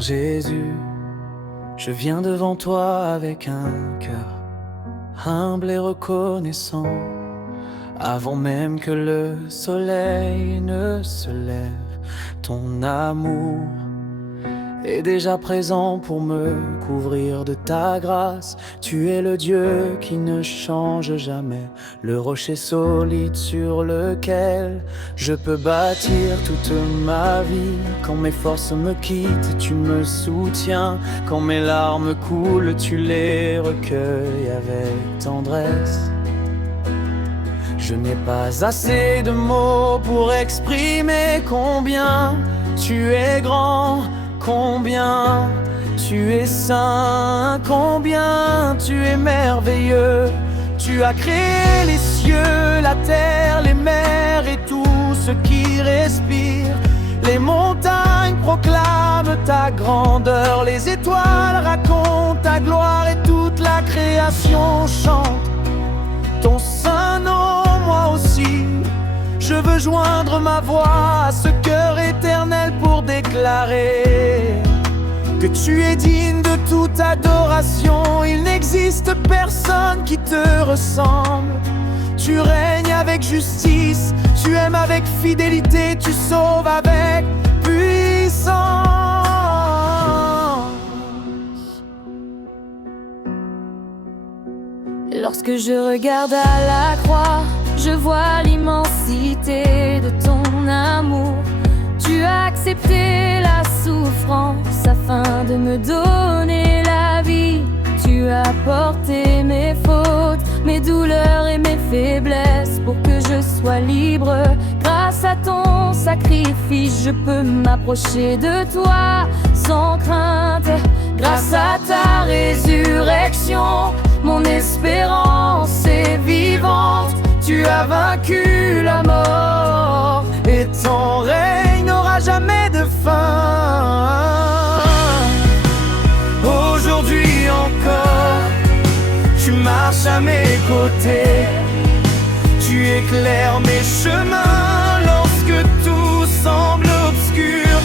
Seigneur Jésus, je viens devant toi avec un cœur humble et reconnaissant. Avant même que le soleil ne se lève, ton amour est déjà présent pour me couvrir de ta grâce. Tu es le Dieu qui ne change jamais, le rocher solide sur lequel je peux bâtir toute ma vie. Quand mes forces me quittent, tu me soutiens. Quand mes larmes coulent, tu les recueilles avec tendresse. Je n'ai pas assez de mots pour exprimer combien tu es grand, combien tu es saint, combien tu es merveilleux. Tu as créé les cieux, la terre, les mers et tout ce qui respire. Les montagnes proclament ta grandeur, les étoiles racontent ta gloire et toute la création chante ton saint nom. Moi aussi, je veux joindre ma voix à ce cœur éternel pour déclarer que tu es digne de toute adoration. Il n'existe personne qui te ressemble. Tu règnes avec justice, tu aimes avec fidélité, tu sauves avec puissance. Lorsque je regarde à la croix, je vois l'immensité de ton amour. Tu as accepté la souffrance afin de me donner la vie. Tu as porté mes fautes, mes douleurs et mes faiblesses pour que je sois libre. Grâce à ton sacrifice, je peux m'approcher de toi sans crainte. Grâce à ta résurrection, mon espérance est vivante. Tu as vaincu la mort et ton règne n'aura jamais de fin. Aujourd'hui encore, tu marches à mes côtés. Tu éclaires mes chemins lorsque tout semble obscur.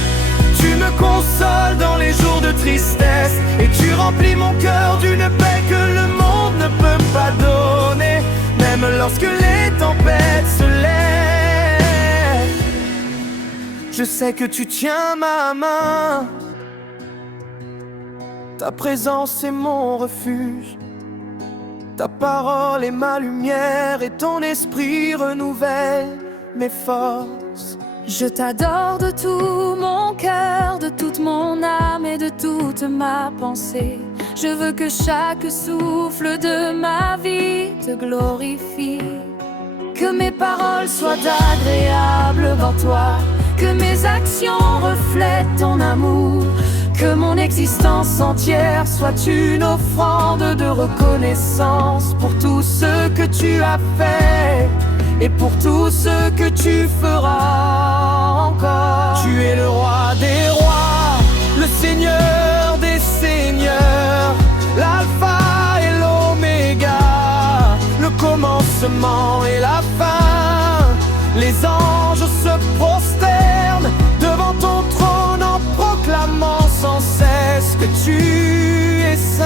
Tu me consoles dans les jours de tristesse et tu remplis mon cœur d'une paix que le monde ne peut pas donner. Même lorsque les tempêtes se lèvent, je sais que tu tiens ma main. Ta présence est mon refuge. Ta parole est ma lumière et ton esprit renouvelle mes forces. Je t'adore de tout mon cœur, de toute mon âme et de toute ma pensée. Je veux que chaque souffle de ma vie te glorifie. Que mes paroles soient agréables devant toi, que mes actions reflètent ton amour. Que mon existence entière soit une offrande de reconnaissance pour tout ce que tu as fait et pour tout ce que tu feras encore. Tu es le roi des rois, le seigneur des seigneurs, l'alpha et l'oméga, le commencement et la fin. Les anges se prosternent devant ton trône en proclamant sans cesse que tu es saint.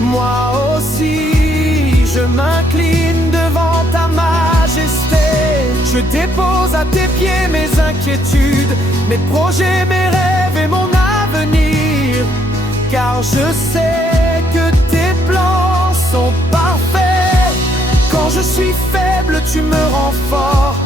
Moi aussi, je m'incline devant ta majesté. Je dépose à tes pieds mes inquiétudes, mes projets, mes rêves et mon avenir. Car je sais que tes plans sont parfaits. Quand je suis faible, tu me rends fort.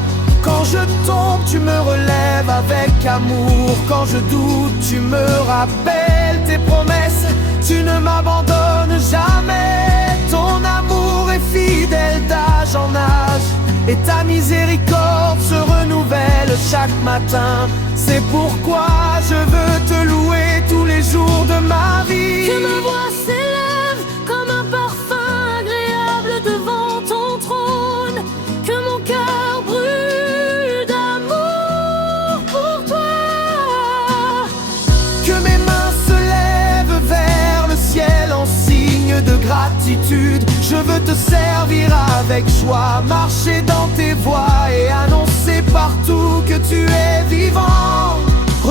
Quand je tombe, tu me relèves avec amour. Quand je doute, tu me rappelles tes promesses. Tu ne m'abandonnes jamais. Ton amour est fidèle d'âge en âge et ta miséricorde se renouvelle chaque matin. C'est pourquoi je veux te louer tous les jours de ma vie. Que ma voix s'élève comme un parfum agréable devant ton trône. Que mon cœur brûle d'amour pour toi. Que mes mains se lèvent vers le ciel en signe de gratitude. Je veux te servir avec joie, marcher dans tes voies et annoncer partout que tu es vivant.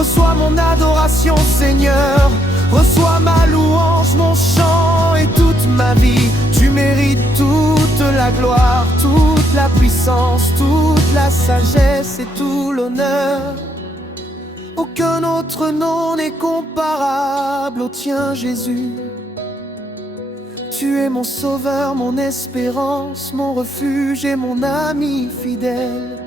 Reçois mon adoration, Seigneur. Reçois ma louange, mon chant et toute ma vie. Tu mérites toute la gloire, toute la puissance, toute la sagesse et tout l'honneur. Aucun autre nom n'est comparable au tien, Jésus. Tu es mon sauveur, mon espérance, mon refuge et mon ami fidèle.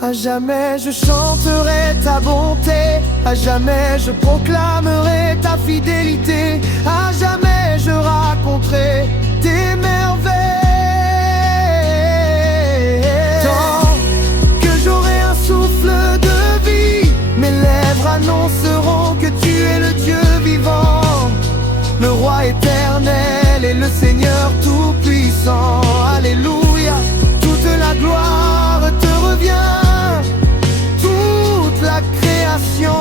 À jamais je chanterai ta bonté, à jamais je proclamerai ta fidélité, à jamais je raconterai tes merveilles. Tant que j'aurai un souffle de vie, mes lèvres annonceront que tu es le Dieu vivant, le roi éternel et le Seigneur tout-puissant. Alléluia, toute la gloire te revient. La création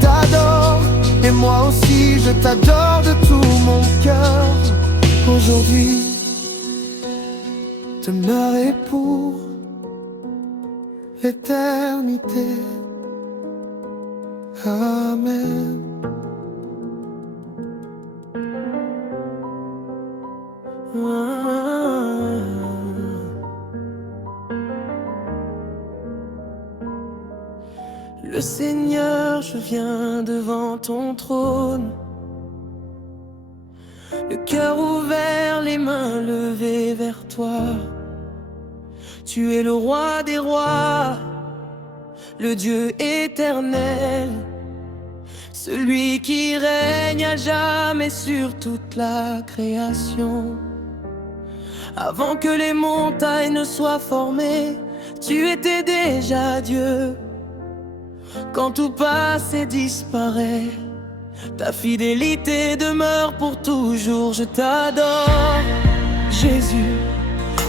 t'adore, et moi aussi je t'adore de tout mon cœur. Aujourd'hui, demeurer pour l'éternité. Amen. Le Seigneur, je viens devant ton trône, le cœur ouvert, les mains levées vers toi. Tu es le roi des rois, le Dieu éternel, celui qui règne à jamais sur toute la création. Avant que les montagnes ne soient formées, tu étais déjà Dieu. Quand tout passe et disparaît, ta fidélité demeure pour toujours. Je t'adore, Jésus,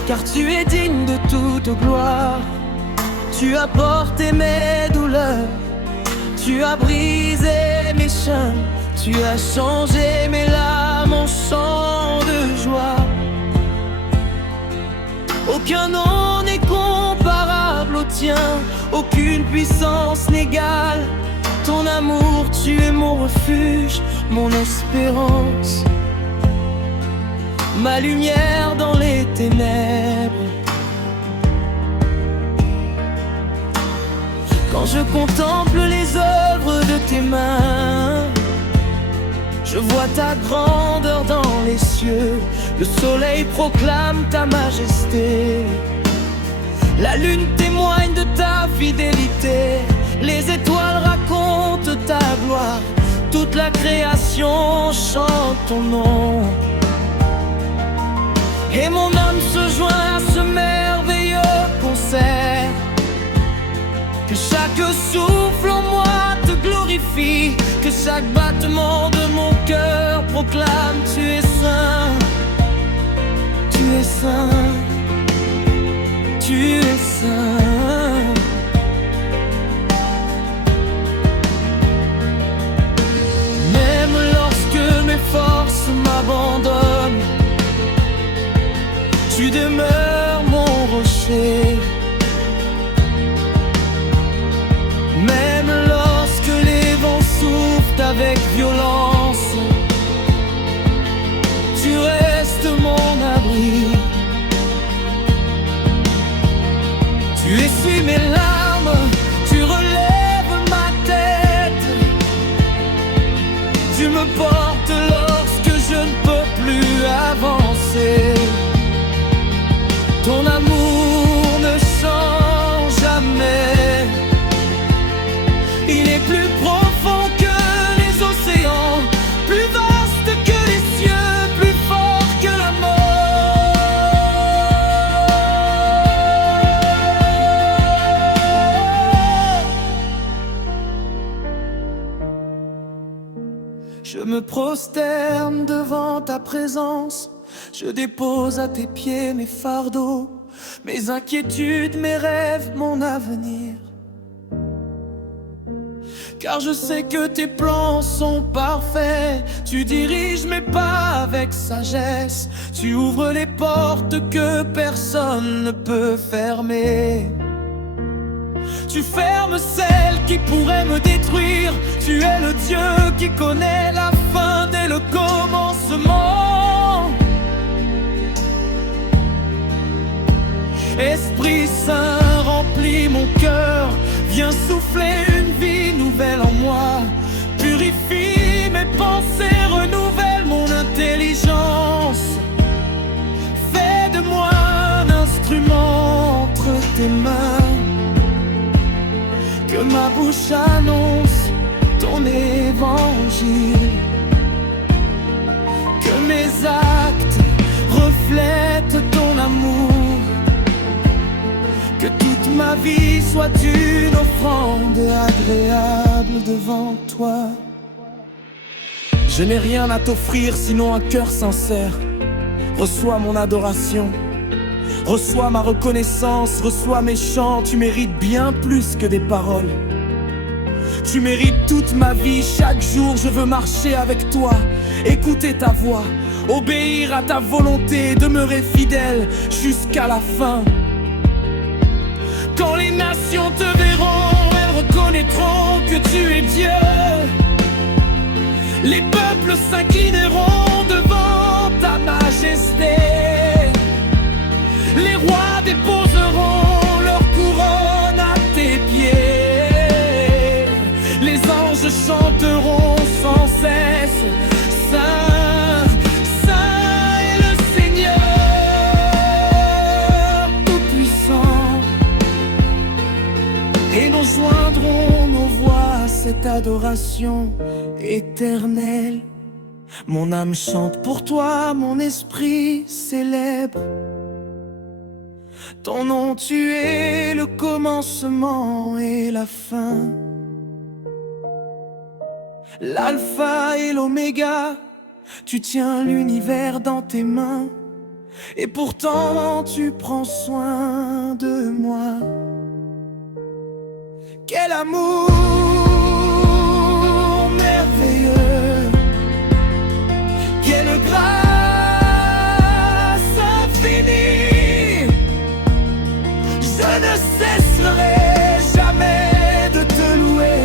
car tu es digne de toute gloire. Tu as porté mes douleurs, tu as brisé mes chaînes, tu as changé mes larmes en chants de joie. Aucun nom n'est comparable au tien, aucune puissance n'égale ton amour. Tu es mon refuge, mon espérance, ma lumière dans les ténèbres. Quand je contemple les œuvres de tes mains, je vois ta grandeur dans les cieux. Le soleil proclame ta majesté, la lune témoigne de ta fidélité, les étoiles racontent ta gloire, toute la création chante ton nom. Et mon âme se joint à ce merveilleux concert. Que chaque souffle en moi te glorifie, que chaque battement de mon cœur proclame: tu es saint, tu es saint, tu es saint. Même lorsque mes forces m'abandonnent, tu demeures mon rocher. Même lorsque les vents soufflent avec violence, tu restes mon abri. Tu essuies mes larmes, tu relèves ma tête. Tu me portes lorsque je ne peux plus avancer. Ton amour ne change jamais. Il est plus profond que les océans, plus vaste que les cieux, plus fort que la mort. Je me prosterne devant ta présence, je dépose à tes pieds mes fardeaux, mes inquiétudes, mes rêves, mon avenir. Car je sais que tes plans sont parfaits. Tu diriges mes pas avec sagesse. Tu ouvres les portes que personne ne peut fermer. Tu fermes celle qui pourrait me détruire. Tu es le Dieu qui connaît la fin dès le commencement. Esprit Saint, remplis mon cœur. Viens souffler une vie nouvelle en moi. Purifie mes pensées, renouvelle mon intelligence. Fais de moi un instrument entre tes mains. Que ma bouche annonce ton évangile. Que mes actes reflètent ton amour. Que toute ma vie soit une offrande agréable devant toi. Je n'ai rien à t'offrir sinon un cœur sincère. Reçois mon adoration, reçois ma reconnaissance, reçois mes chants. Tu mérites bien plus que des paroles. Tu mérites toute ma vie, chaque jour je veux marcher avec toi. Écouter ta voix, obéir à ta volonté, demeurer fidèle jusqu'à la fin. Quand les nations te verront, elles reconnaîtront que tu es Dieu. Les peuples s'inclineront devant ta majesté. Les rois déposeront leur couronne à tes pieds. Les anges chanteront sans cesse, Saint, Saint est le Seigneur Tout-Puissant. Et nous joindrons nos voix à cette adoration éternelle. Mon âme chante pour toi, mon esprit célèbre ton nom. Tu es le commencement et la fin, l'alpha et l'oméga. Tu tiens l'univers dans tes mains, et pourtant tu prends soin de moi. Quel amour merveilleux, quelle grâce infinie. Je ne cesserai jamais de te louer.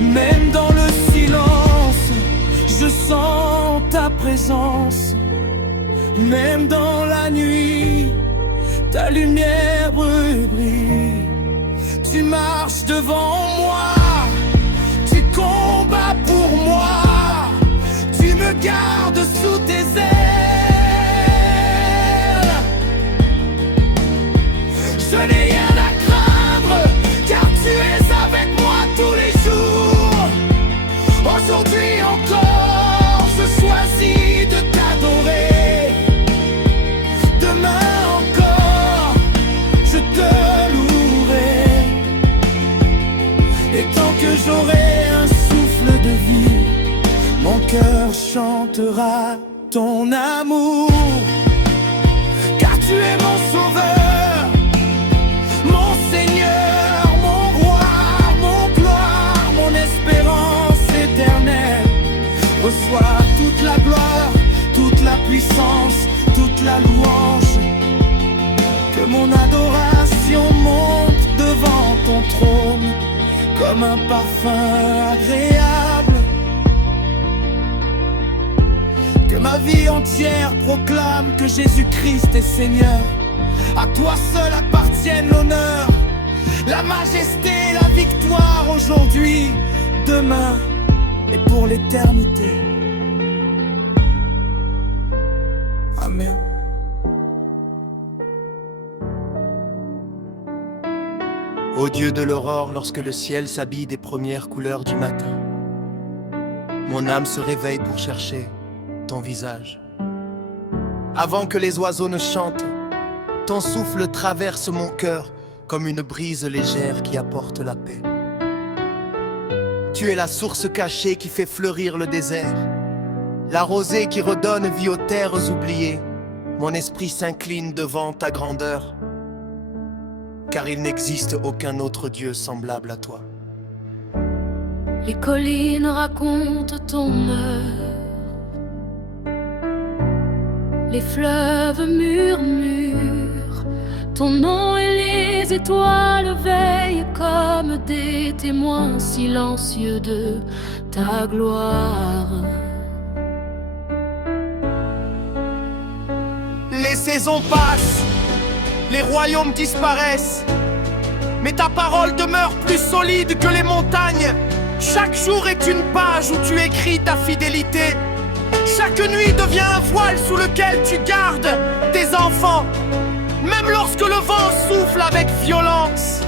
Même dans le silence, je sens ta présence. Même dans la nuit, ta lumière brille. Tu marches devant moi, tu combats pour moi. Tu me gardes sous tes ailes. Je n'ai rien à craindre, car tu es avec moi tous les jours. Aujourd'hui encore, je choisis de t'adorer. Demain encore, je te louerai. Et tant que j'aurai un souffle de vie, mon cœur chantera ton amour. Car tu es mon sauveur, mon Seigneur, mon roi, mon gloire, mon espérance éternelle. Reçois toute la gloire, toute la puissance, toute la louange. Que mon adoration monte devant ton trône comme un parfum agréable. Que ma vie entière proclame que Jésus-Christ est Seigneur. À toi seul appartiennent l'honneur, la majesté, la victoire aujourd'hui, demain et pour l'éternité. Amen. Ô Dieu de l'aurore, lorsque le ciel s'habille des premières couleurs du matin, mon âme se réveille pour chercher ton visage. Avant que les oiseaux ne chantent, ton souffle traverse mon cœur comme une brise légère qui apporte la paix. Tu es la source cachée qui fait fleurir le désert, la rosée qui redonne vie aux terres oubliées. Mon esprit s'incline devant ta grandeur, car il n'existe aucun autre Dieu semblable à toi. Les collines racontent ton œuvre, Les fleuves murmurent ton nom et les étoiles veillent comme des témoins silencieux de ta gloire. Les saisons passent, les royaumes disparaissent, mais ta parole demeure plus solide que les montagnes. Chaque jour est une page où tu écris ta fidélité. Chaque nuit devient un voile sous lequel tu gardes tes enfants. Même lorsque le vent souffle avec violence,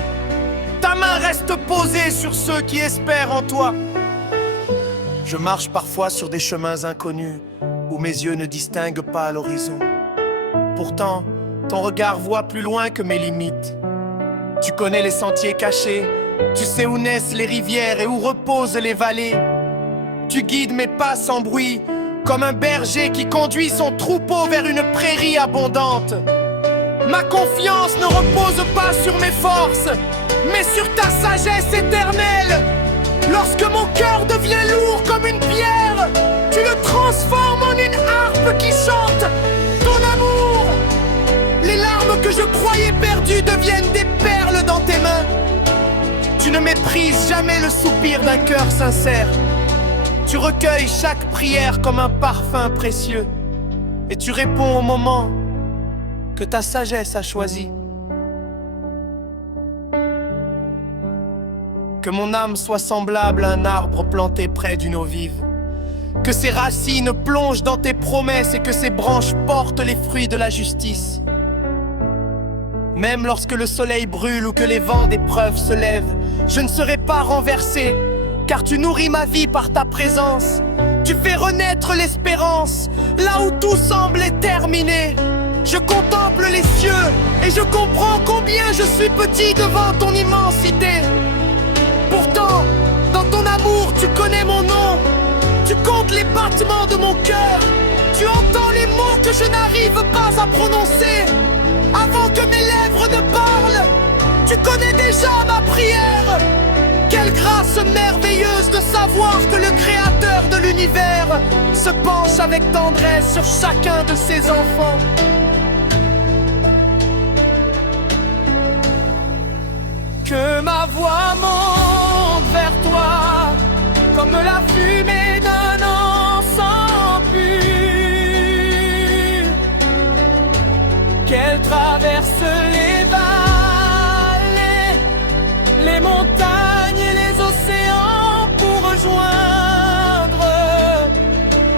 ta main reste posée sur ceux qui espèrent en toi. Je marche parfois sur des chemins inconnus où mes yeux ne distinguent pas l'horizon. Pourtant, ton regard voit plus loin que mes limites. Tu connais les sentiers cachés, tu sais où naissent les rivières et où reposent les vallées. Tu guides mes pas sans bruit, comme un berger qui conduit son troupeau vers une prairie abondante. Ma confiance ne repose pas sur mes forces, mais sur ta sagesse éternelle. Lorsque mon cœur devient lourd comme une pierre, tu le transformes en une harpe qui chante ton amour. Les larmes que je croyais perdues deviennent des perles dans tes mains. Tu ne méprises jamais le soupir d'un cœur sincère. Tu recueilles chaque prière comme un parfum précieux. Et tu réponds au moment que ta sagesse a choisi. Que mon âme soit semblable à un arbre planté près d'une eau vive. Que ses racines plongent dans tes promesses et que ses branches portent les fruits de la justice. Même lorsque le soleil brûle ou que les vents d'épreuve se lèvent, je ne serai pas renversé, car tu nourris ma vie par ta présence. Tu fais renaître l'espérance, là où tout semble terminé. Je contemple les cieux et je comprends combien je suis petit devant ton immensité. Pourtant, dans ton amour, tu connais mon nom. Tu comptes les battements de mon cœur. Tu entends les mots que je n'arrive pas à prononcer. Avant que mes lèvres ne parlent, tu connais déjà ma prière. Quelle grâce merveilleuse de savoir que le Créateur de l'univers se penche avec tendresse sur chacun de ses enfants. Que ma voix monte vers toi comme la fumée d'un encens pur. Qu'elle traverse les vallées, les montagnes et les océans pour rejoindre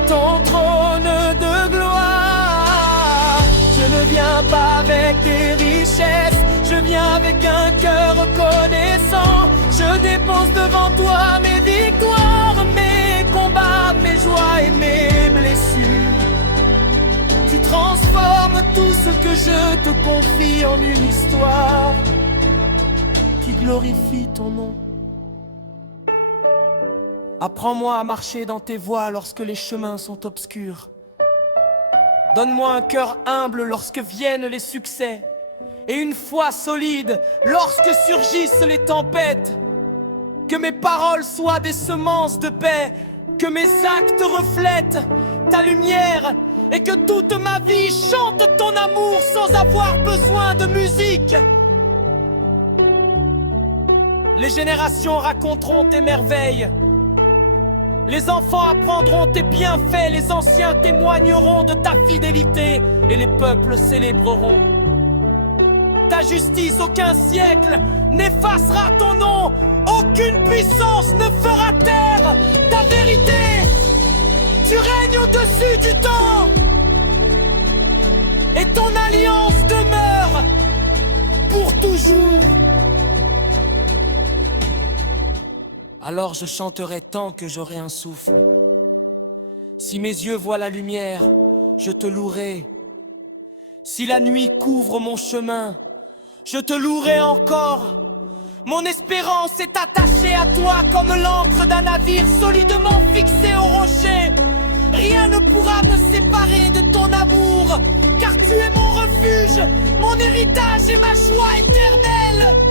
ton trône de gloire. Je ne viens pas avec des richesses, je viens avec un cœur reconnaissant. Je dépose devant toi mes victoires, mes combats, mes joies et mes blessures. Tu transformes tout ce que je te confie en une histoire qui glorifie ton nom. Apprends-moi à marcher dans tes voies lorsque les chemins sont obscurs. Donne-moi un cœur humble lorsque viennent les succès, et une foi solide lorsque surgissent les tempêtes. Que mes paroles soient des semences de paix, que mes actes reflètent ta lumière, et que toute ma vie chante ton amour sans avoir besoin de musique. Les générations raconteront tes merveilles, les enfants apprendront tes bienfaits, les anciens témoigneront de ta fidélité, et les peuples célébreront ta justice. Aucun siècle n'effacera ton nom, aucune puissance ne fera taire ta vérité. Tu règnes au-dessus du temps, et ton alliance demeure pour toujours. Alors je chanterai tant que j'aurai un souffle. Si mes yeux voient la lumière, je te louerai. Si la nuit couvre mon chemin, je te louerai encore. Mon espérance est attachée à toi comme l'encre d'un navire solidement fixé au rocher. Rien ne pourra me séparer de ton amour, car tu es mon refuge, mon héritage et ma joie éternelle.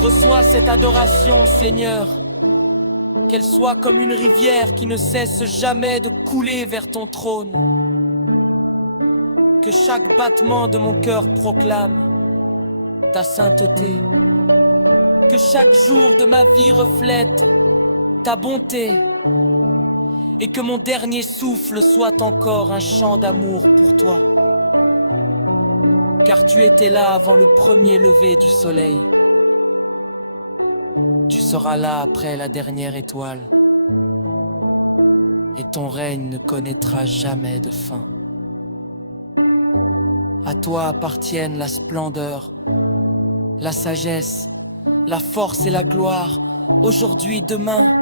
Reçois cette adoration, Seigneur, qu'elle soit comme une rivière qui ne cesse jamais de couler vers ton trône. Que chaque battement de mon cœur proclame ta sainteté. Que chaque jour de ma vie reflète ta bonté. Et que mon dernier souffle soit encore un chant d'amour pour toi. Car tu étais là avant le premier lever du soleil. Tu seras là après la dernière étoile. Et ton règne ne connaîtra jamais de fin. À toi appartiennent la splendeur, la sagesse, la force et la gloire, aujourd'hui, demain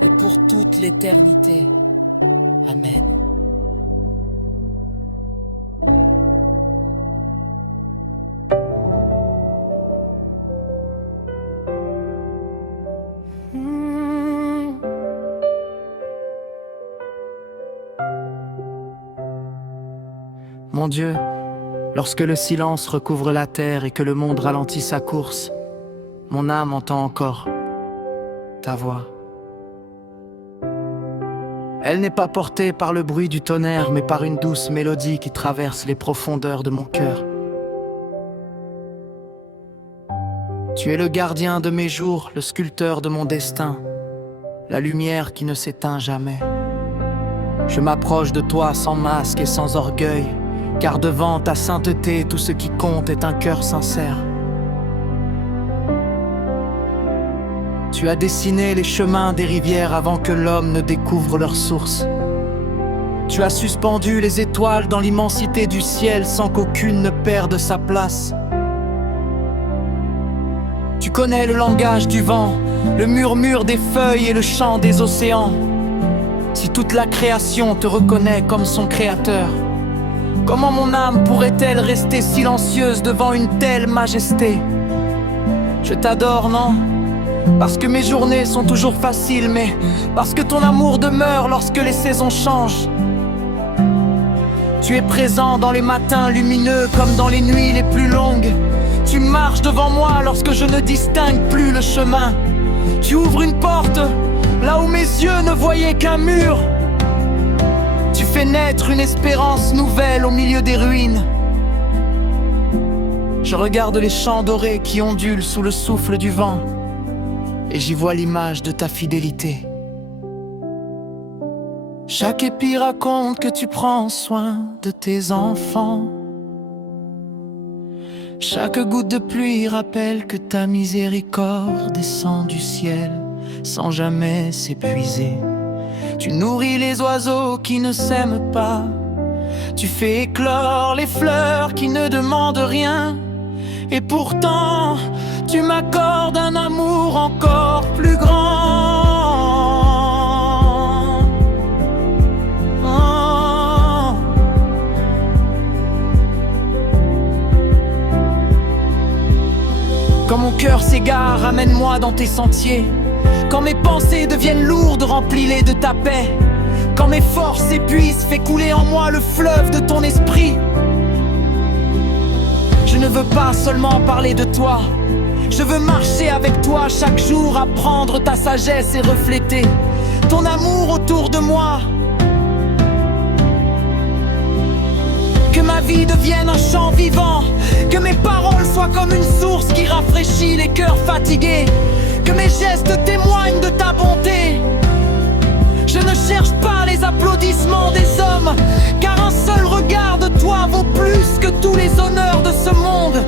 et pour toute l'éternité. Amen. Mon Dieu, lorsque le silence recouvre la terre et que le monde ralentit sa course, mon âme entend encore ta voix. Elle n'est pas portée par le bruit du tonnerre, mais par une douce mélodie qui traverse les profondeurs de mon cœur. Tu es le gardien de mes jours, le sculpteur de mon destin, la lumière qui ne s'éteint jamais. Je m'approche de toi sans masque et sans orgueil, car devant ta sainteté, tout ce qui compte est un cœur sincère. Tu as dessiné les chemins des rivières avant que l'homme ne découvre leur source. Tu as suspendu les étoiles dans l'immensité du ciel sans qu'aucune ne perde sa place. Tu connais le langage du vent, le murmure des feuilles et le chant des océans. Si toute la création te reconnaît comme son créateur, comment mon âme pourrait-elle rester silencieuse devant une telle majesté? Je t'adore, non? Parce que mes journées sont toujours faciles, mais parce que ton amour demeure lorsque les saisons changent. Tu es présent dans les matins lumineux comme dans les nuits les plus longues. Tu marches devant moi lorsque je ne distingue plus le chemin. Tu ouvres une porte là où mes yeux ne voyaient qu'un mur. Tu fais naître une espérance nouvelle au milieu des ruines. Je regarde les champs dorés qui ondulent sous le souffle du vent, et j'y vois l'image de ta fidélité. Chaque épi raconte que tu prends soin de tes enfants. Chaque goutte de pluie rappelle que ta miséricorde descend du ciel sans jamais s'épuiser. Tu nourris les oiseaux qui ne s'aiment pas. Tu fais éclore les fleurs qui ne demandent rien. Et pourtant, tu m'accordes un amour encore plus grand. Oh. Quand mon cœur s'égare, ramène-moi dans tes sentiers. Quand mes pensées deviennent lourdes, remplis-les de ta paix. Quand mes forces s'épuisent, fais couler en moi le fleuve de ton esprit. Je ne veux pas seulement parler de toi, je veux marcher avec toi chaque jour, apprendre ta sagesse et refléter ton amour autour de moi. Que ma vie devienne un chant vivant, que mes paroles soient comme une source qui rafraîchit les cœurs fatigués, que mes gestes témoignent de ta bonté. Je ne cherche pas les applaudissements des hommes, car un seul regard de toi vaut plus que tous les honneurs de ce monde.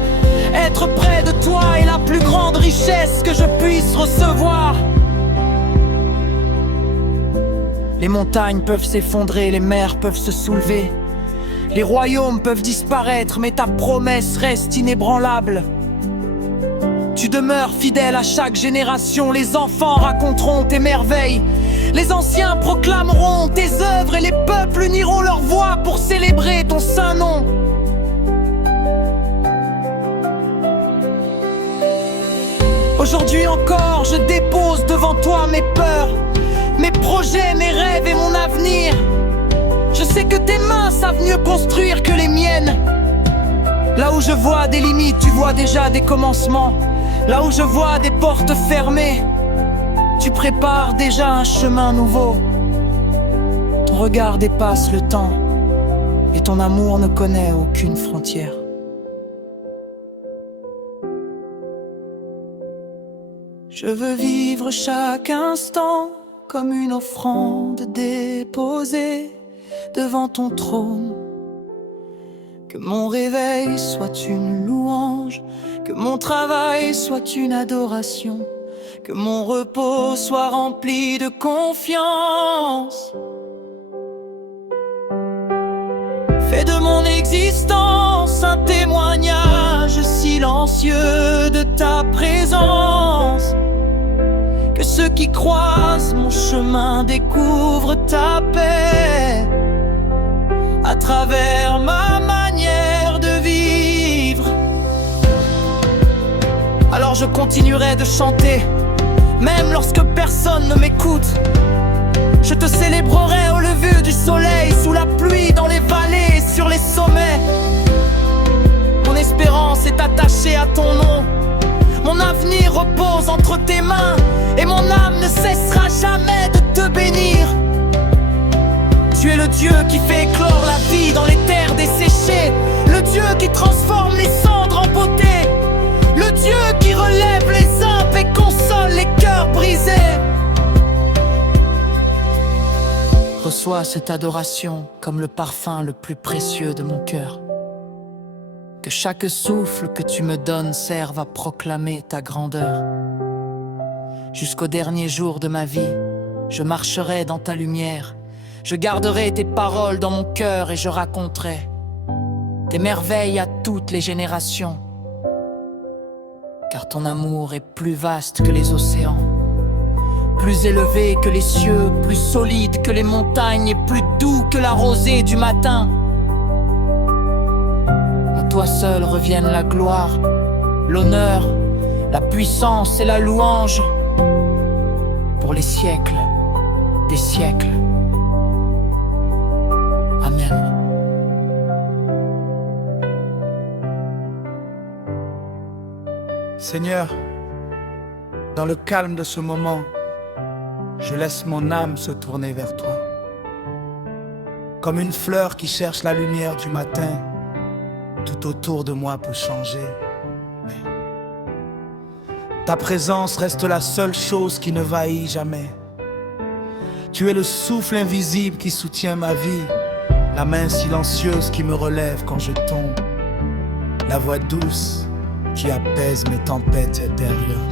Être près de toi est la plus grande richesse que je puisse recevoir. Les montagnes peuvent s'effondrer, les mers peuvent se soulever, les royaumes peuvent disparaître, mais ta promesse reste inébranlable. Tu demeures fidèle à chaque génération, les enfants raconteront tes merveilles, les anciens proclameront tes œuvres et les peuples uniront leurs voix pour célébrer ton saint nom. Aujourd'hui encore, je dépose devant toi mes peurs, mes projets, mes rêves et mon avenir. Je sais que tes mains savent mieux construire que les miennes. Là où je vois des limites, tu vois déjà des commencements. Là où je vois des portes fermées, Tu prépares déjà un chemin nouveau. Ton regard dépasse le temps et ton amour ne connaît aucune frontière. Je veux vivre chaque instant comme une offrande déposée devant ton trône. Que mon réveil soit une louange, que mon travail soit une adoration, que mon repos soit rempli de confiance. Fais de mon existence un témoignage silencieux de ta présence. Que ceux qui croisent mon chemin découvrent ta paix à travers ma manière de vivre. Alors je continuerai de chanter, même lorsque personne ne m'écoute. Je te célébrerai au lever du soleil, sous la pluie, dans les vallées et sur les sommets. Mon espérance est attachée à ton nom. Mon avenir repose entre tes mains et mon âme ne cessera jamais de te bénir. Tu es le Dieu qui fait éclore la vie dans les terres desséchées, le Dieu qui transforme les cendres en beauté, le Dieu qui relève les impes et console les cœurs brisés. Reçois cette adoration comme le parfum le plus précieux de mon cœur. Que chaque souffle que tu me donnes serve à proclamer ta grandeur. Jusqu'au dernier jour de ma vie, je marcherai dans ta lumière. Je garderai tes paroles dans mon cœur et je raconterai tes merveilles à toutes les générations. Car ton amour est plus vaste que les océans, plus élevé que les cieux, plus solide que les montagnes et plus doux que la rosée du matin. À toi seul reviennent la gloire, l'honneur, la puissance et la louange pour les siècles des siècles. Amen. Seigneur, dans le calme de ce moment, je laisse mon âme se tourner vers toi. Comme une fleur qui cherche la lumière du matin, tout autour de moi peut changer. Mais ta présence reste la seule chose qui ne vieillit jamais. Tu es le souffle invisible qui soutient ma vie, la main silencieuse qui me relève quand je tombe, la voix douce qui apaise mes tempêtes intérieures.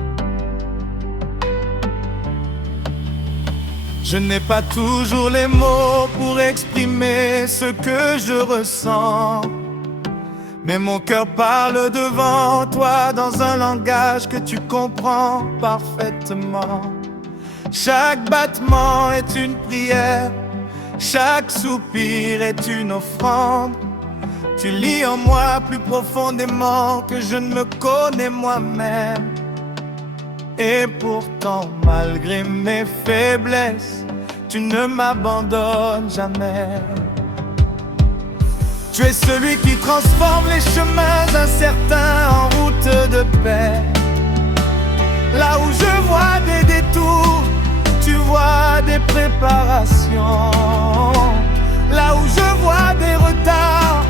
Je n'ai pas toujours les mots pour exprimer ce que je ressens, mais mon cœur parle devant toi dans un langage que tu comprends parfaitement. Chaque battement est une prière, chaque soupir est une offrande. Tu lis en moi plus profondément que je ne me connais moi-même. Et pourtant, malgré mes faiblesses, tu ne m'abandonnes jamais. Tu es celui qui transforme les chemins incertains en route de paix. Là où je vois des détours, tu vois des préparations. Là où je vois des retards,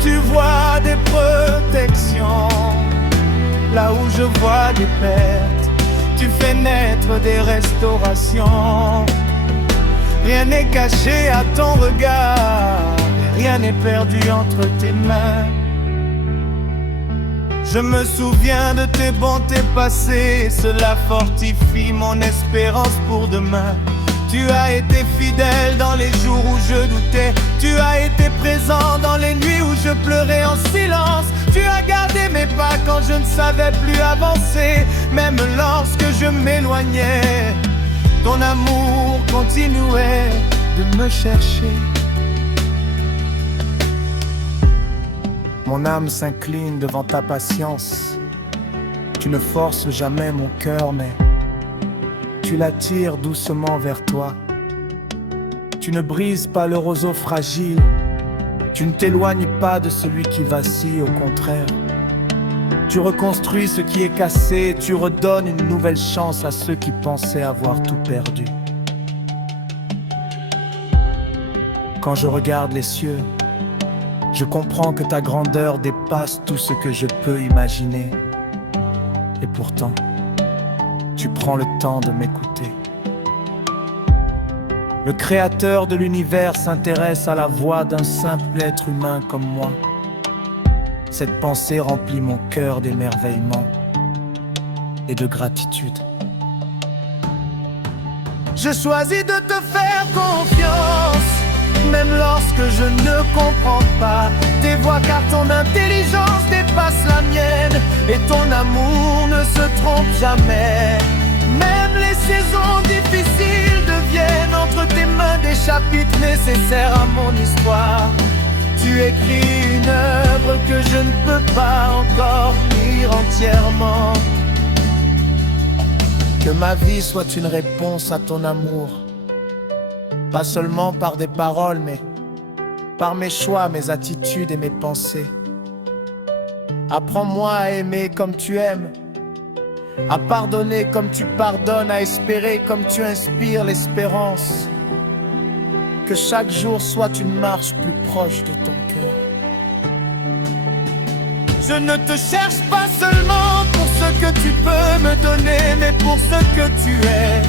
tu vois des protections. Là où je vois des pertes, tu fais naître des restaurations. Rien n'est caché à ton regard, rien n'est perdu entre tes mains. Je me souviens de tes bontés passées, cela fortifie mon espérance pour demain. Tu as été fidèle dans les jours où je doutais. Tu as été présent dans les nuits où je pleurais en silence. Tu as gardé mes pas quand je ne savais plus avancer. Même lorsque je m'éloignais, ton amour continuait de me chercher. Mon âme s'incline devant ta patience. Tu ne forces jamais mon cœur, mais tu l'attires doucement vers toi. Tu ne brises pas le roseau fragile. Tu ne t'éloignes pas de celui qui vacille, au contraire. Tu reconstruis ce qui est cassé, tu redonnes une nouvelle chance à ceux qui pensaient avoir tout perdu. Quand je regarde les cieux, je comprends que ta grandeur dépasse tout ce que je peux imaginer. Et pourtant, tu prends le temps de m'écouter. Le créateur de l'univers s'intéresse à la voix d'un simple être humain comme moi. Cette pensée remplit mon cœur d'émerveillement et de gratitude. Je choisis de te faire confiance, même lorsque je ne comprends pas tes voix, car ton intelligence dépasse la mienne et ton amour ne se trompe jamais. Même les saisons difficiles deviennent entre tes mains des chapitres nécessaires à mon histoire. Tu écris une œuvre que je ne peux pas encore lire entièrement. Que ma vie soit une réponse à ton amour, pas seulement par des paroles, mais par mes choix, mes attitudes et mes pensées. Apprends-moi à aimer comme tu aimes, à pardonner comme tu pardonnes, à espérer comme tu inspires l'espérance. Que chaque jour soit une marche plus proche de ton cœur. Je ne te cherche pas seulement pour ce que tu peux me donner, mais pour ce que tu es.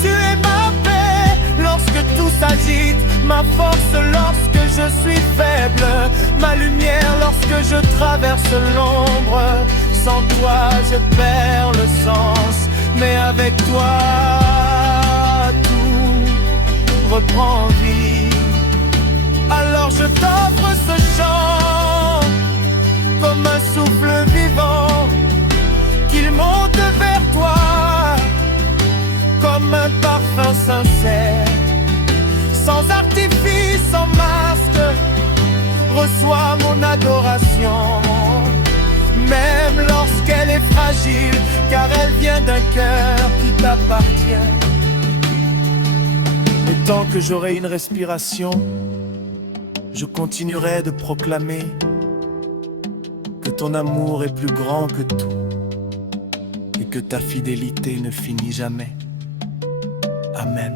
Tu es ma paix lorsque tout s'agite, ma force lorsque je suis faible, ma lumière lorsque je traverse l'ombre. Sans toi je perds le sens, mais avec toi tout reprend vie. Alors je t'offre ce chant comme un souffle vivant, qu'il monte vers toi comme un parfum sincère. Sans artifice, sans masque, reçois mon adoration, même lorsqu'elle est fragile, car elle vient d'un cœur qui t'appartient. Et tant que j'aurai une respiration, je continuerai de proclamer que ton amour est plus grand que tout et que ta fidélité ne finit jamais. Amen.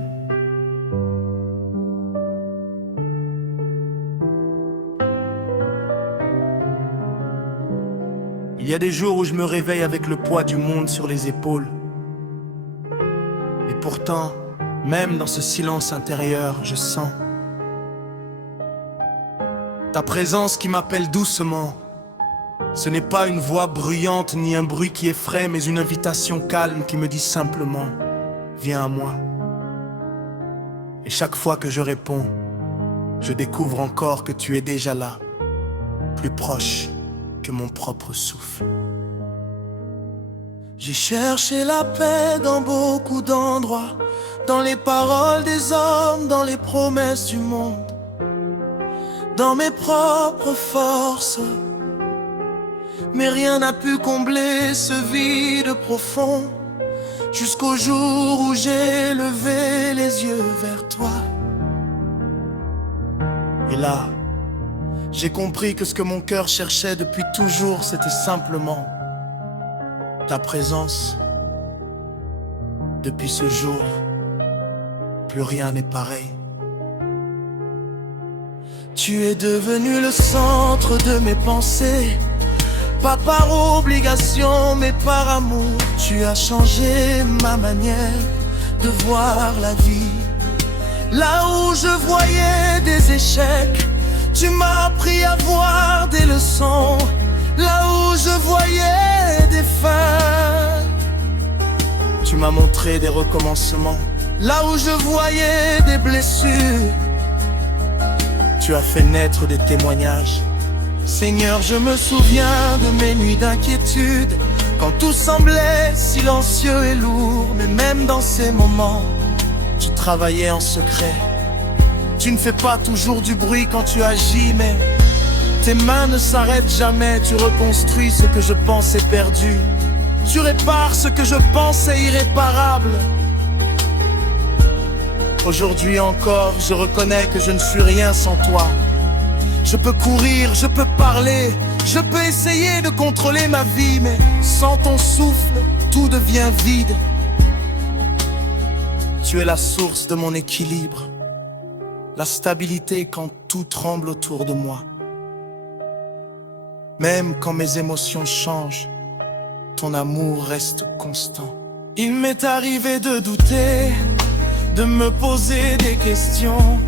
Il y a des jours où je me réveille avec le poids du monde sur les épaules. Et pourtant, même dans ce silence intérieur, je sens ta présence qui m'appelle doucement. Ce n'est pas une voix bruyante ni un bruit qui effraie, mais une invitation calme qui me dit simplement « Viens à moi ». Et chaque fois que je réponds, je découvre encore que tu es déjà là, plus proche que mon propre souffle. J'ai cherché la paix dans beaucoup d'endroits, dans les paroles des hommes, dans les promesses du monde, dans mes propres forces. Mais rien n'a pu combler ce vide profond, jusqu'au jour où j'ai levé les yeux vers toi. Et là, j'ai compris que ce que mon cœur cherchait depuis toujours, c'était simplement ta présence. Depuis ce jour, plus rien n'est pareil. Tu es devenu le centre de mes pensées, pas par obligation mais par amour. Tu as changé ma manière de voir la vie. Là où je voyais des échecs, tu m'as appris à voir des leçons. Là où je voyais des fins, tu m'as montré des recommencements. Là où je voyais des blessures, tu as fait naître des témoignages. Seigneur, je me souviens de mes nuits d'inquiétude, quand tout semblait silencieux et lourd. Mais même dans ces moments, tu travaillais en secret. Tu ne fais pas toujours du bruit quand tu agis, mais tes mains ne s'arrêtent jamais. Tu reconstruis ce que je pensais perdu, tu répares ce que je pensais irréparable. Aujourd'hui encore, je reconnais que je ne suis rien sans toi. Je peux courir, je peux parler, je peux essayer de contrôler ma vie, mais sans ton souffle, tout devient vide. Tu es la source de mon équilibre, la stabilité quand tout tremble autour de moi. Même quand mes émotions changent, ton amour reste constant. Il m'est arrivé de douter, de me poser des questions,